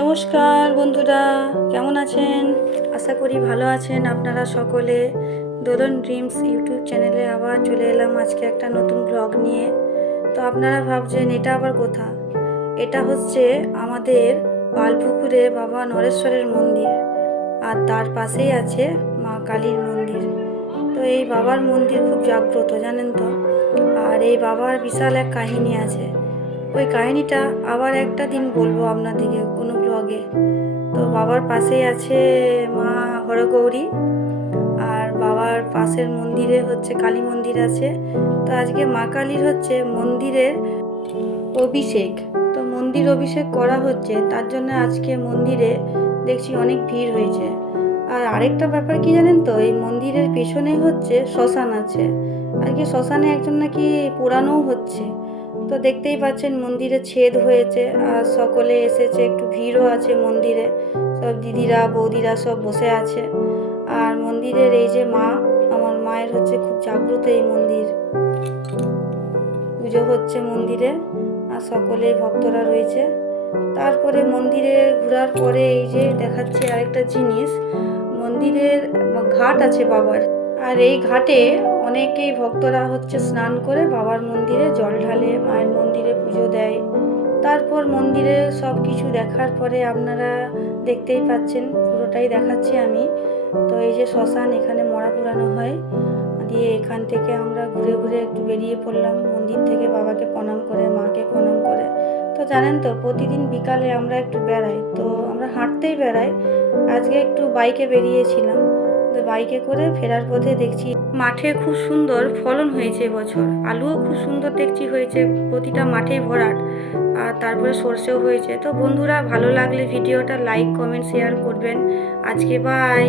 নমস্কার বন্ধুরা, কেমন আছেন? আশা করি ভালো আছেন আপনারা সকলে। দোলন ড্রিমস ইউটিউব চ্যানেলে আবার চলে এলাম আজকে একটা নতুন ব্লগ নিয়ে। তো আপনারা ভাবছেন এটা আবার কোথা? এটা হচ্ছে আমাদের পালপুকুরে বাবা নরেশ্বরের মন্দির, আর তার পাশেই আছে মা কালীর মন্দির। তো এই বাবার মন্দির খুব জাগ্রত, জানেন তো। আর এই বাবার বিশাল এক কাহিনী আছে। ওই কাহিনীটা আবার একটা দিন বলবো আপনাদেরকে কোনো ব্লগে। তো বাবার পাশেই আছে মা হরগৌরী, আর বাবার পাশের মন্দিরে হচ্ছে কালী মন্দির আছে। তো আজকে মা কালীর হচ্ছে মন্দিরের অভিষেক। তো মন্দির অভিষেক করা হচ্ছে, তার জন্য আজকে মন্দিরে দেখছি অনেক ভিড় হয়েছে। আর আরেকটা ব্যাপার কি জানেন তো, এই মন্দিরের পেছনে হচ্ছে শ্মশান আছে। আজকে শ্মশানে একজন নাকি পোড়ানোও হচ্ছে। তো দেখতেই পাচ্ছেন মন্দিরে ছেদ হয়েছে, আর সকলে এসেছে, একটু ভিড়ও আছে মন্দিরে। সব দিদিরা বৌদিরা সব বসে আছে। আর মন্দিরের এই যে মা, আমার মায়ের হচ্ছে খুব জাগ্রত এই মন্দির। পুজো হচ্ছে মন্দিরে, আর সকলে ভক্তরা রয়েছে। তারপরে মন্দিরে ঘোরার পরে এই যে দেখাচ্ছে আরেকটা জিনিস, মন্দিরের ঘাট আছে বাবার। আর এই ঘাটে অনেকেই ভক্তরা হচ্ছে স্নান করে বাবার মন্দিরে জল ঢালে, মায়ের মন্দিরে পুজো দেয়। তারপর মন্দিরে সব কিছু দেখার পরে আপনারা দেখতেই পাচ্ছেন, পুরোটাই দেখাচ্ছি আমি। তো এই যে শ্মশান, এখানে মরা পুরানো হয়। দিয়ে এখান থেকে আমরা ঘুরে ঘুরে একটু বেরিয়ে পড়লাম মন্দির থেকে, বাবাকে প্রণাম করে মাকে প্রণাম করে। তো জানেন তো, প্রতিদিন বিকালে আমরা একটু বেড়াই, তো আমরা হাঁটতেই বেড়াই। আজকে একটু বাইকে বেরিয়েছিলাম। তো বাইকে করে ফেরার পথে দেখছি মাঠে খুব সুন্দর ফলন হয়েছে এবছর, আলুও খুব সুন্দর দেখছি হয়েছে, প্রতিটা মাঠেই ভরাট। আর তারপরে সর্ষেও হয়েছে। তো বন্ধুরা, ভালো লাগলে ভিডিওটা লাইক কমেন্ট শেয়ার করবেন। আজকে বাই।